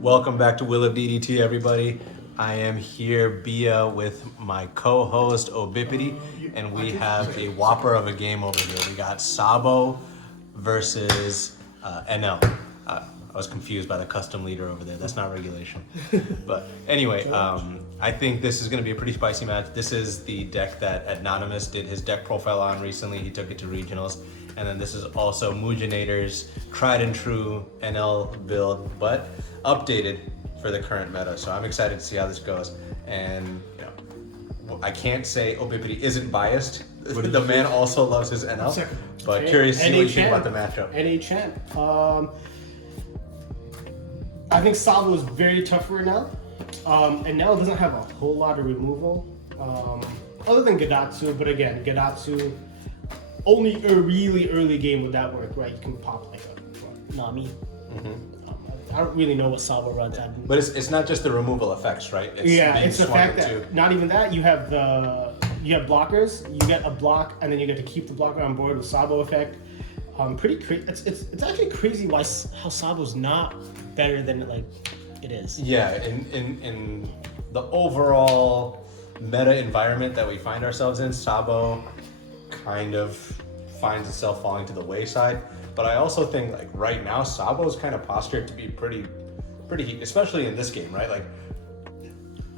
Welcome back to Will of DDT, everybody. I am here, Bia, with my co-host, Obipity, and we have a whopper of a game over here. We got Sabo versus Enel. I was confused by the custom leader over there. That's not regulation. But anyway, I think this is going to be a pretty spicy match. This is the deck that Anonymous did his deck profile on recently. He took it to regionals. And then this is also Mujinator's tried and true NL build, but updated for the current meta. So I'm excited to see how this goes. And I can't say Obipity isn't biased. The man also loves his NL, but curious to see what you think about the matchup. NA I think Sabo is very tough for Enel. Enel doesn't have a whole lot of removal, other than Gadatsu. But again, Gadatsu, only a really early game would that work, right? You can pop like a Nami. I don't really know what Sabo runs. But it's not just the removal effects, right? It's the fact that not even that, you have blockers. You get a block, and then you get to keep the blocker on board with Sabo effect. Pretty crazy. It's actually crazy how Sabo's not better than it is. Yeah, in the overall meta environment that we find ourselves in, Sabo kind of finds itself falling to the wayside. But I also think right now Sabo's kind of postured to be pretty especially in this game, right?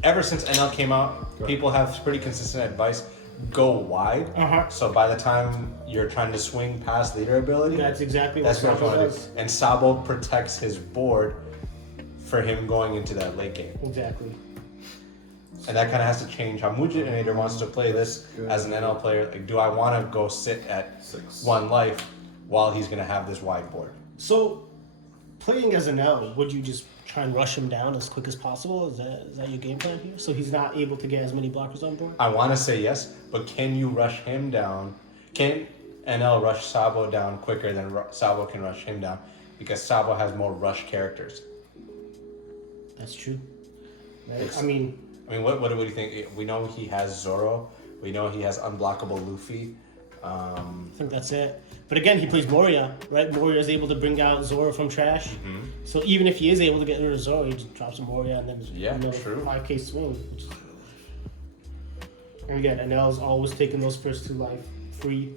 Ever since NL came out, people have pretty consistent advice: go wide. So by the time you're trying to swing past leader ability, that's exactly what Sabo does. And Sabo protects his board for him going into that late game. Exactly. And that kind of has to change how Mujinator wants to play this as an NL player. Do I want to go sit at 1 life while he's going to have this wide board? So, playing as an L, would you just try and rush him down as quick as possible? Is that your game plan here? So he's not able to get as many blockers on board? I want to say yes, but can you rush him down? Can NL rush Sabo down quicker than Sabo can rush him down? Because Sabo has more rush characters. That's true. What do we think? We know he has Zoro. We know he has unblockable Luffy. I think that's it. But again, he plays Moria, right? Moria is able to bring out Zoro from trash. So even if he is able to get rid of Zoro, he just drops a Moria and then true. 5k swing. And again, Enel's always taking those first 2 life free.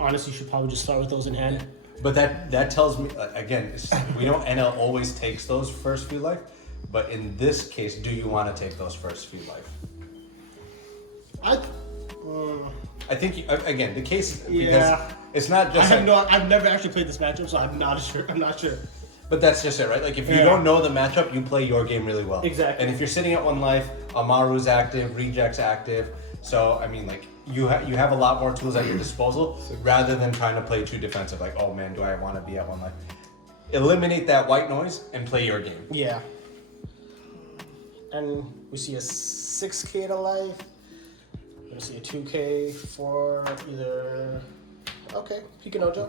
Honestly, you should probably just start with those in hand. But that tells me, again, we know NL always takes those first few life. But in this case, do you want to take those first few life? I think again the case because it's not just. I've never actually played this matchup, so I'm not sure. But that's just it, right? If you don't know the matchup, you play your game really well. Exactly. And if you're sitting at 1 life, Amaru's active, Reject's active, so you have a lot more tools at your disposal rather than trying to play too defensive. Oh man, do I want to be at 1 life? Eliminate that white noise and play your game. Yeah. And we see a 6k to life. We're gonna see a 2k for either. Okay, Pikunojo.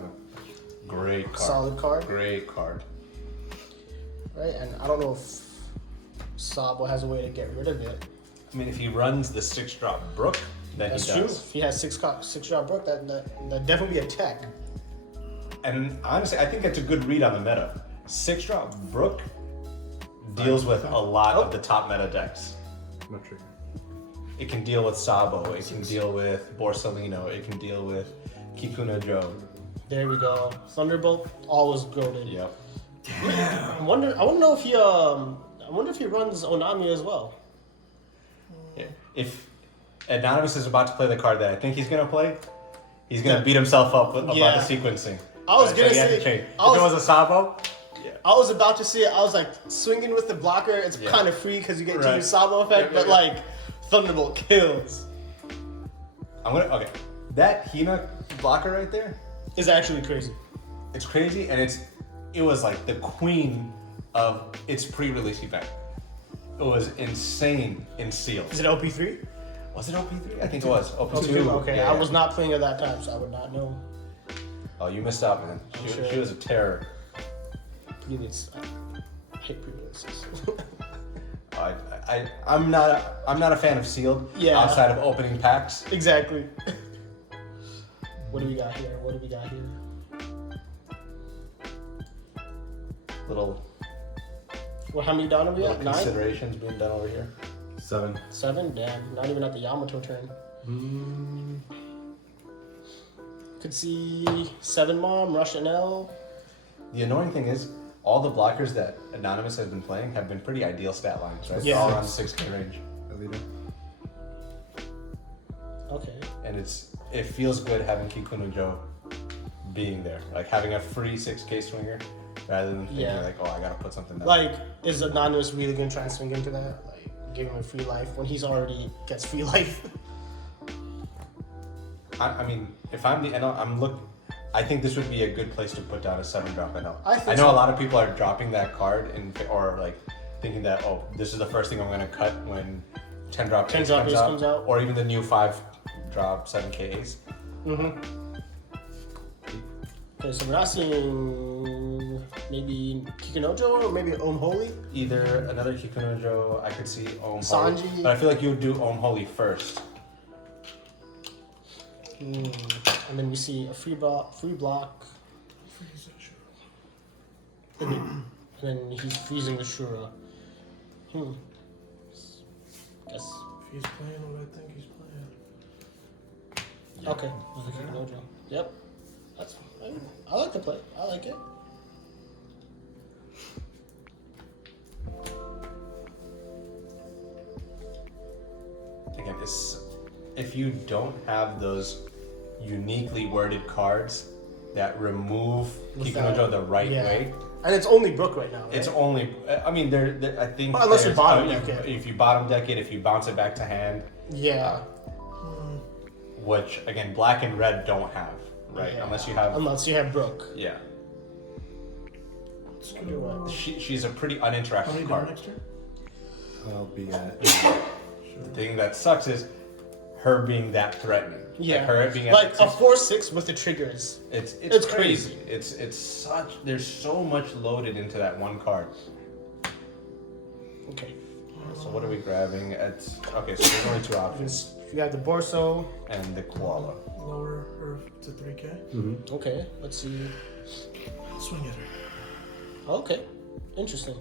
Great card. Solid card. Great card. Right, and I don't know if Sabo has a way to get rid of it. If he runs the 6-drop Brook, then that's he does. True. If he has 6-drop Brook, that definitely be a tech. And honestly, I think that's a good read on the meta. 6-drop Brook deals with a lot of the top meta decks. Not true. It can deal with Sabo, it can deal with Borsalino, it can deal with Kikunojo. There we go. Thunderbolt, always goated. Yep. Yeah. I wonder if he runs Onami as well. Yeah. If Anonymous is about to play the card that I think he's gonna play, he's gonna beat himself up about the sequencing. I was gonna say if it was a Sabo. I was about to say it. I was swinging with the blocker. It's kind of free because you get to use Sabo effect, but Thunderbolt kills. Okay. That Hina blocker right there is actually crazy. It's crazy, and it was the queen of its pre-release event. It was insane in sealed. Is it OP3? Was it OP3? I think it was. OP2. Okay, yeah. I was not playing at that time, so I would not know. Oh, you missed out, man. She was a terror. Pre-release. I hate pre-releases. I'm not a fan of sealed outside of opening packs. Exactly. What do we got here? What do we got here? Little Well, how many down are we little at? 9? considerations being done over here. 7. 7? Damn, not even at the Yamato turn. Could see 7 Mom, Rush Enel. The annoying thing is, all the blockers that Anonymous has been playing have been pretty ideal stat lines, right? Yeah. They're all around the 6K range. Okay. And it feels good having Kikuno being there. Like having a free 6K swinger rather than thinking like, oh, I gotta put something down. Like, is Anonymous really gonna try and swing into that? Like, give him a free life when he's already gets free life? I mean, if I'm the NL, I think this would be a good place to put down a 7-drop NL. I think know so. a lot of people are dropping that card or like thinking that, oh, this is the first thing I'm gonna cut when 10-drop ace comes out, or even the new 5-drop 7K ace. Okay, so we're not seeing maybe Kikunojo or maybe Om Holy. Either another Kikunojo, I could see Om Holy, Sanji. but I feel like you would do Om Holy first. And then we see a free block. And then he's freezing the Shura. Guess. If he's playing what I think he's playing. Okay. Kikunojo. Yep. That's. I like the play. I like it. Again, if you don't have those uniquely worded cards that remove Kikunojo the right way. And it's only Brook right now, right? It's only, I mean, I think... Well, unless you bottom deck it. If you bottom deck it, if you bounce it back to hand. Yeah. Which, again, black and red don't have, right? Yeah. Unless you have Brook. Yeah. Right. She's a pretty uninteractive card. Next turn? I'll be at. The thing that sucks is her being that threatening. Yeah. Like her being like a 4/6 with the triggers. It's crazy. It's such, there's so much loaded into that one card. Okay. So what are we grabbing? Okay, so there's only 2 options. You have the Borso. And the koala. Lower her to 3K. Okay, let's see. Swing at her. Okay, interesting.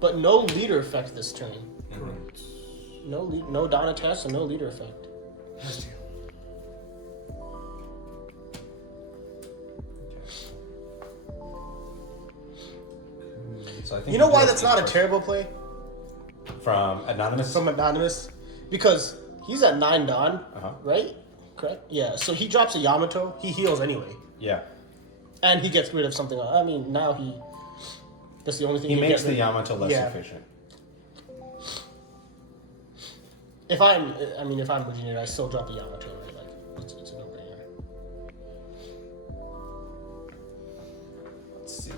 But no leader effect this turn. Correct. No Donna test and no leader effect. Has to. So I think You know why that's not a terrible play from Anonymous? from Anonymous? Because he's at 9 Don, right? Correct? Yeah, so he drops a Yamato, he heals anyway. Yeah. And he gets rid of something else. I mean, now that's the only thing He he makes gets the rid of. Yamato less efficient. If I'm Virginia, I still drop the Yamato, right? Like, it's a no-brainer. Let's see.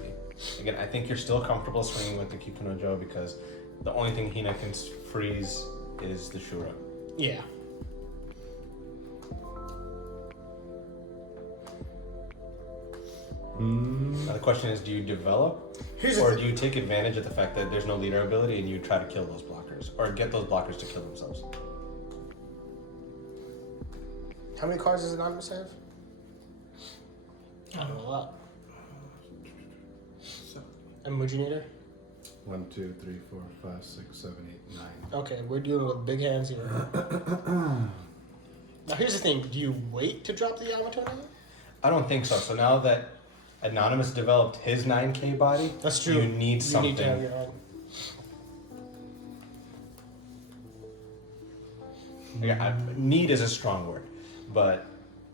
Again, I think you're still comfortable swinging with the Kikunojo because the only thing Hina can freeze is the Shura. Yeah. Now the question is, do you develop, or do you take advantage of the fact that there's no leader ability and you try to kill those blockers, or get those blockers to kill themselves? How many cards does Anonymous have? I don't know, a lot. And Mujinator? 1, 2, 3, 4, 5, 6, 7, 8, 9. Okay, we're dealing with big hands here. Now here's the thing, do you wait to drop the Yamato now? I don't think so. So now that Anonymous developed his 9K body, That's true. you need something. You need to have your own. Yeah, need is a strong word, but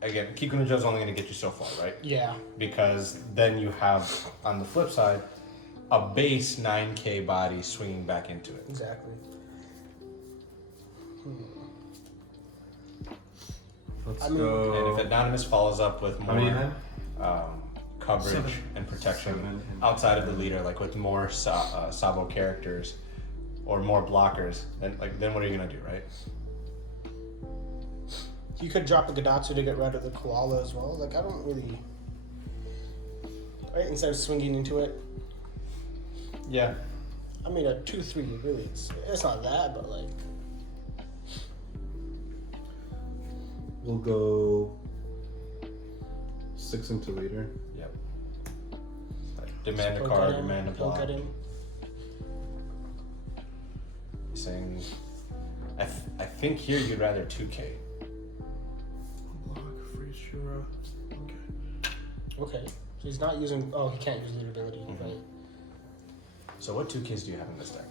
again, Kikunojo is only going to get you so far, right? Yeah. Because then you have, on the flip side, a base 9K body swinging back into it. Exactly. Let's I mean- go. And if Anonymous follows up with How many you more had? coverage 7. and protection 7. outside of the leader, like with more Sabo characters or more blockers, then what are you going to do, right? You could drop a Gadatsu to get rid of the koala as well. Like, I don't really... Right, instead of swinging into it. Yeah. I mean, a 2-3, really, it's not that, but like... We'll go 6 into leader. Yep. Demand a Poke card, at him, demand a poke block. at him. Saying, I think here you'd rather 2K. Block, freeze, Shura. Okay. Okay. So he's not using. Oh, he can't use leader ability, Mhm. right? So what 2Ks do you have in this deck?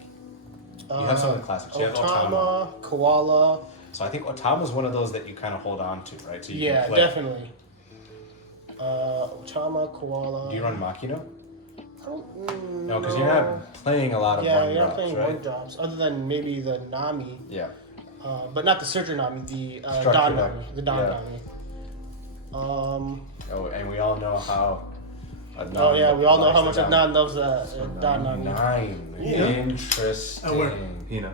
You have some of the classics. You have Otama, Koala. So I think Otama's one of those that you kind of hold on to, right? So you Yeah, can play. definitely. Otama, Koala. Do you run Machina? I don't, No, because you're not playing a lot of Yeah, one you're not drops, playing right? one drops, other than maybe the Nami, Yeah. but not the Surger Nami, the Structure Don deck. Nami, the Don Yeah. Nami. Oh, and we all know how. Oh yeah, we all know how much Adnan Adnan loves the Don Nami. 9. Yeah. Interesting. Where? Hina.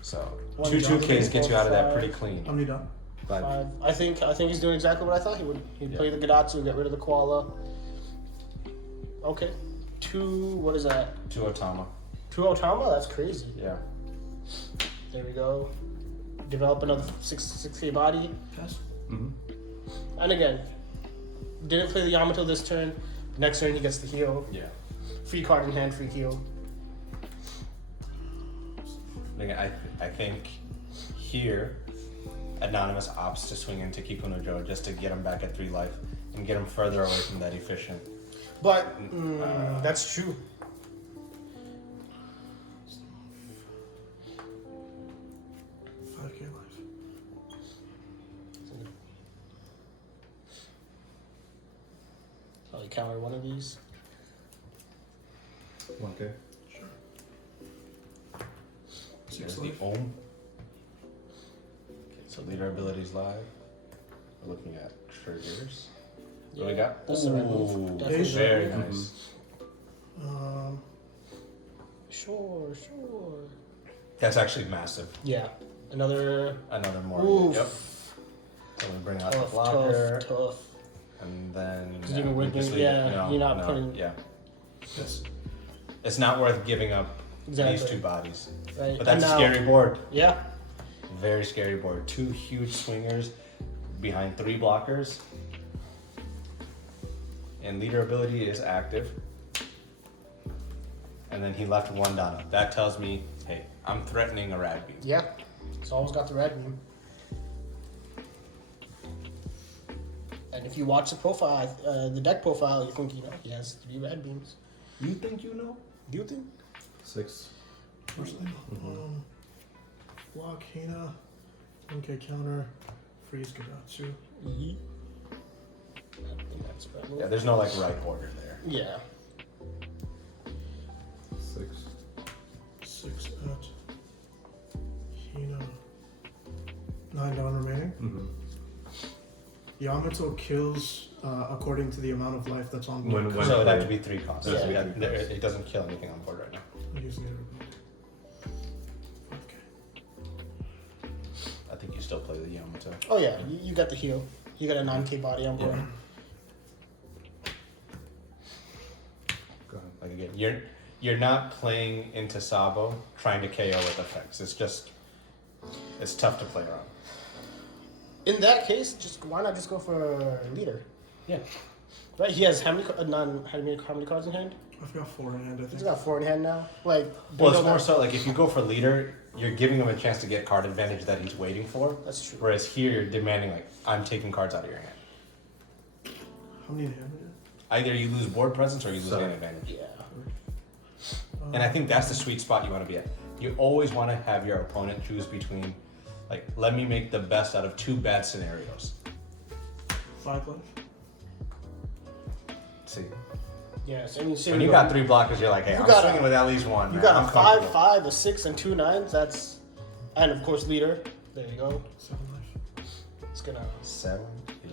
So One two drop, 2Ks get you out of that 4, pretty clean. How many done? But 5. I think he's doing exactly what I thought he would. He'd Yeah. play the Gadatsu, get rid of the Koala. Okay. 2, what is that? 2 Otama. 2 Otama? That's crazy. Yeah. There we go. Develop another 6K body. Yes. Mm-hmm. And again, didn't play the Yamato this turn. Next turn he gets the heal. Yeah. Free card in hand, free heal. I think here, Anonymous opts to swing into Kikuno-jo just to get him back at 3 life and get him further away from that efficient. But that's true. $5K life. Probably counter one of these. 1K. Sure. There's 6 the life. Ohm. Okay, so leader abilities live. We're looking at triggers. What we got? That's the right move. Ooh, Definitely very the right move. nice. Sure. That's actually massive. Yeah. Another Another more. Oof. Yep. So we bring out the tough, blocker, tough. and then Because even we with just me, leave it. yeah, No, you're not no, putting- Yeah, Yes. it's not worth giving up Exactly. these 2 bodies. Right. But that's And a now- scary board. Yeah. Very scary board. 2 huge swingers behind 3 blockers. And leader ability is active. And then he left 1 Donna. That tells me, hey, I'm threatening a Rad Beam. Yeah. It's always got the red beam. And if you watch the profile, the deck profile, you think he has 3 red beams. You think you know? Do you think? 6. Personally, block Hina, 1K counter, freeze Gadatsu. I think that's the right move. Yeah, there's no like right order there. Yeah. 6. 6 at Hina. 9 down remaining. Mm-hmm. Yamato kills according to the amount of life that's on When- board. So it'd have to be 3 costs. Yeah. It doesn't kill anything on board right now. Use the other board. 5K. I think you still play the Yamato. Oh yeah, you got the heal. You got a 9K body on board. Go ahead. Like again, you're not playing into Sabo trying to KO with effects. It's tough to play around. In that case, why not just go for leader? Yeah. Right? He has how many cards in hand? I've got 4 in hand, I He's think. got 4 in hand now. Like, Well, they it's don't more have- so like if you go for leader, you're giving him a chance to get card advantage that he's waiting for. That's true. Whereas here, you're demanding like I'm taking cards out of your hand. How many in hand is it? Either you lose board presence or you lose Sorry. hand advantage. Yeah. And I think that's the sweet spot you want to be at. You always want to have your opponent choose between, like, let me make the best out of 2 bad scenarios. 5 life. See, Yes. I mean, when you got 3 blockers, you're like, hey, You I'm got swinging with at least 1. You man. got I'm a comfortable. 5, a 6, and 2 9s. That's, and of course leader. There you go. 7 life. It's gonna 7,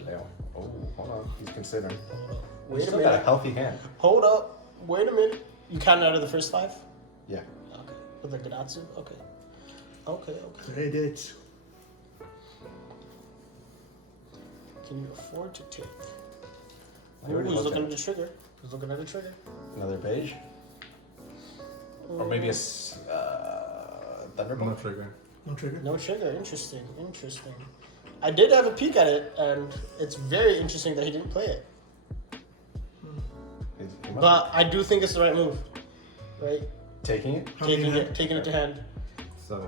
11. Oh, hold on. He's considering. wait He's a still got a minute. healthy hand. Hold up. Wait a minute. You counted out of the first 5? Yeah. Okay. With the Gadatsu? Okay. Okay. Trade it. Can you afford to take? I Ooh, already he's looked looking at at the trigger. He's looking at the trigger. Another beige? Or maybe a No Thunderbolt? trigger. No trigger. No trigger. Interesting. I did have a peek at it, and it's very interesting that he didn't play it. But I do think it's the right move, right? Taking it? Taking it to hand. 7.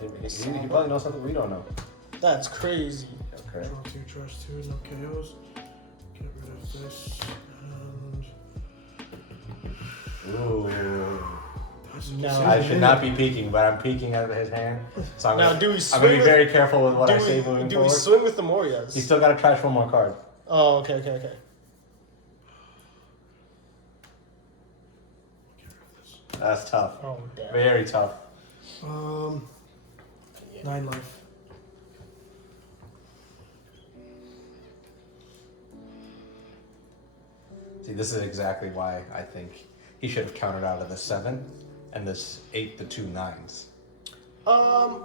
He probably knows something we don't know. That's crazy. Okay. Draw 2, charge 2, no KOs. Get rid of this. And Ooh. that's a No. decision. I should not be peeking, but I'm peeking out of his hand. So I'm Now, gonna, do we I'm swing gonna be with- very careful with what I Do say we, moving do we forward. swing with the Morias? He's still got to trash one more card. Oh, okay. Get rid of this. That's tough. Oh, damn. Very tough. 9 life. See, this is exactly why I think he should have countered out of the 7 and this 8 the 2 9s.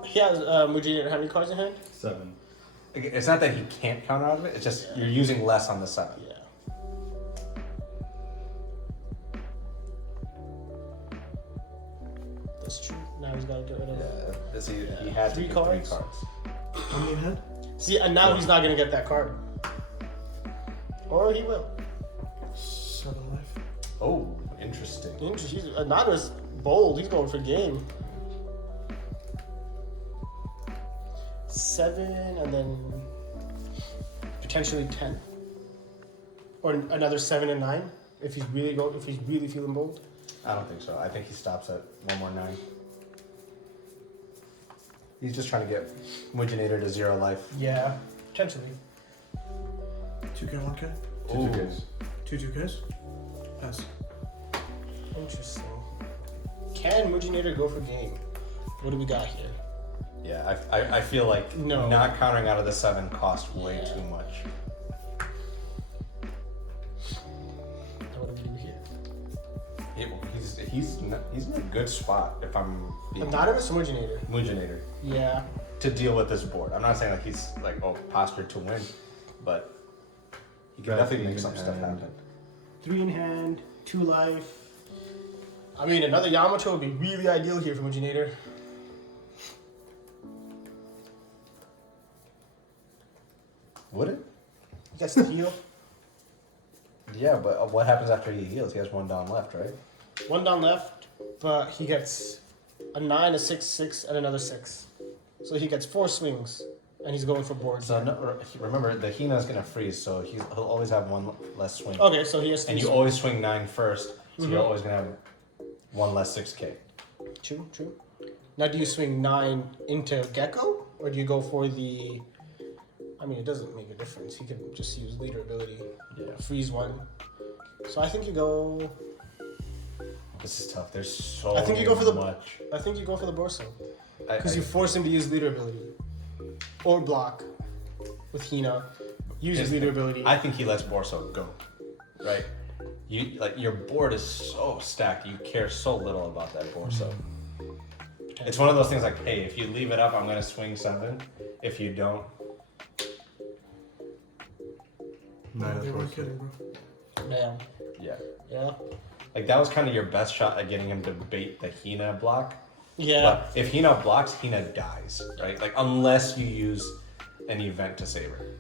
He has Mujin. How many cards in hand? 7. It's not that he can't counter out of it, it's just you're using less on the 7. Yeah. That's true. Now he's got to get rid of it. He had to Three do cards? 3 cards. How many in hand? See, and now he's not going to get that card. Or he will. 7 life. Oh, interesting. He's Anonymous bold. He's going for game. 7 and then potentially 10, or another 7 and 9 if he's really feeling bold. I don't think so. I think he stops at 1 more 9. He's just trying to get Mujinator to 0 life. Yeah, potentially. 2K, 1K? 2 Ooh. 2Ks. 2 2Ks? Yes. Interesting. Can Mujinator go for game? What do we got here? Yeah, I feel like No. not countering out of the 7 costs way Yeah. too much. Now what do we do here? He's in a good spot if I'm being Anonymous or Mujinator? Mujinator Yeah. to deal with this board. I'm not saying like he's like postured to win, but he can Right, definitely make even some stuff and- happen. 3 in hand, 2 life. I mean, another Yamato would be really ideal here for Mujinator. Would it? He gets the heal. Yeah, but what happens after he heals? He has 1 down left, right? 1 down left, but he gets a 9, a 6, 6, and another 6. So he gets 4 swings, and he's going for boards. So no, remember the Hina's gonna freeze, so he'll always have 1 less swing. Okay, so he has 3 And you swings. always swing 9 first, so Mhm. you're always gonna have 1 less 6K. True. Now, do you swing 9 into Gecko, or do you go for the... I mean, it doesn't make a difference. He can just use leader ability. Yeah. Freeze 1. So I think you go... This is tough. There's so I think you go for the- much. I think you go for the Borso. I- Because you force him to use leader ability. Or block with Hina. Use his leader ability. I think he lets Borso go. Right? You like your board is so stacked. You care so little about that Borso. It's one of those things like, hey, if you leave it up, I'm gonna swing 7. If you don't, Nine They is weren't worse. kidding, bro. Damn. yeah. Yeah. Like that was kind of your best shot at getting him to bait the Hina block. Yeah. But if Hina blocks, Hina dies, right? Like unless you use an event to save her.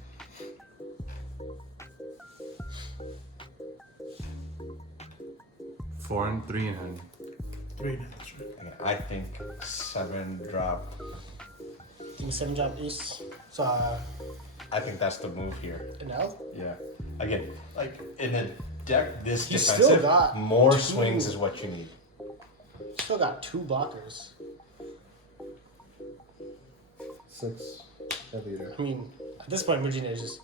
Four and 3 in hand. 3 in hand, that's right. And I think 7 drop. Give me 7 drop ace. So, I think that's the move here. Enel? Yeah. Again, like in a deck this You still defensive, got more 2 swings is what you need. Still got 2 blockers. 6. Leader. I mean, at this point, Mujina just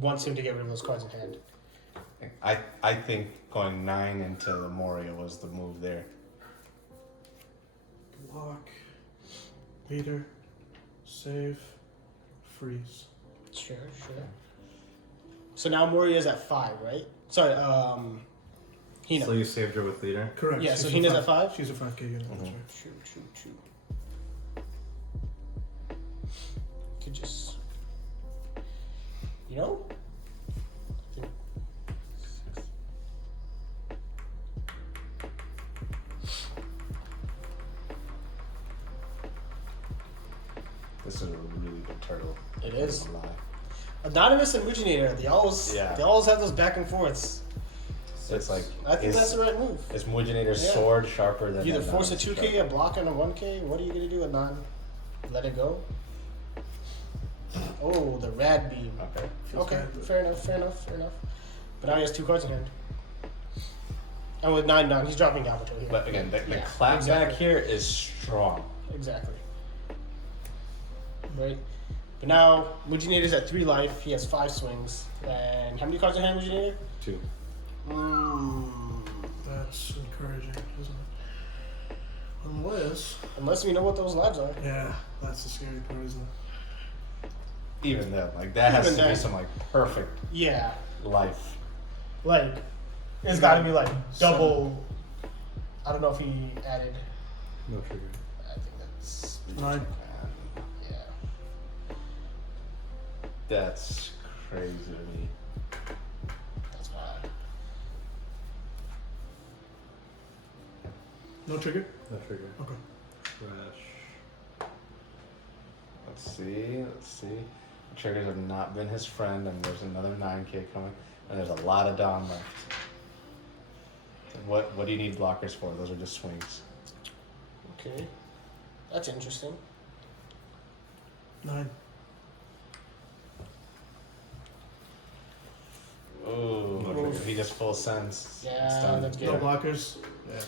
wants him to get rid of those cards in hand. I think going 9 into the Moria was the move there. Block. Leader. Save. Freeze. Sure. So now Moria's at 5, right? Sorry, Hina. So you saved her with leader? Correct. Yeah, so she's Hina's a at 5? She's a 5K unit, that's right. True. Could just, you know? I think- is. I'm not gonna lie. Anonymous and Muginator, they always have those back and forths. It's like I think that's the right move. Is Muginator's Yeah. sword sharper than You either that force a Anonymous 2K, sharp? a block, and a 1K. What are you gonna do? Let it go? Oh, the rad beam. Okay. Okay, fair enough. But now he has 2 cards in hand. And with 9 down, he's dropping Yamato here. But again, the Yeah, clapback exactly. here is strong. Exactly. Right. But now Muginator's at 3 life. He has 5 swings. And how many cards in hand, Muginator? 2. That's encouraging, isn't it? Unless we know what those lives are. Yeah, that's the scary part, isn't it? Even then, like that has Even to be then. some like perfect Yeah. life. Like, it's got to be like double. I don't know if he added. No trigger. I think that's. 9. Yeah. That's crazy to me. That's wild. No trigger? No trigger. Okay. Trash. Let's see. The triggers have not been his friend, and there's another 9K coming, and there's a lot of Dom left. What do you need blockers for? Those are just swings. Okay. That's interesting. 9. Ooh, No trigger. he just full sense. Yeah, It's done. that's No good. blockers? Yeah.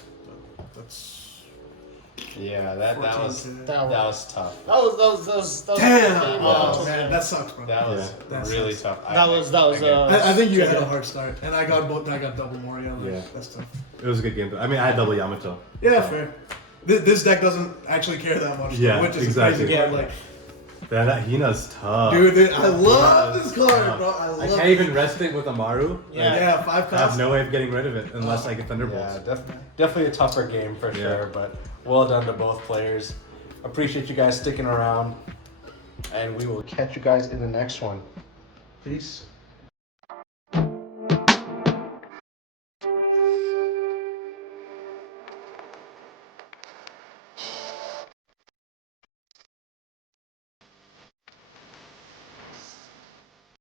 That's. Yeah, that was 14K. That was tough. That was Damn! Yeah. Oh, man, that sucks, bro. That was Yeah. That really sucks. tough. That was I think you had a hard start, and I got double Moria. Like, Yeah. That's tough. It was a good game. But I mean, I had double Yamato. Yeah, So, fair. This deck doesn't actually care that much, Yeah, which is exactly. crazy. Yeah. Like, That Hina's tough. dude, I love this card, bro. I I love can't even rest it with Amaru. Yeah. Yeah, 5 I have costs. no way of getting rid of it unless I get Yeah, Thunderbolts. definitely a tougher game for Yeah. sure, but well done to both players. Appreciate you guys sticking around, and we will catch you guys in the next one. Peace.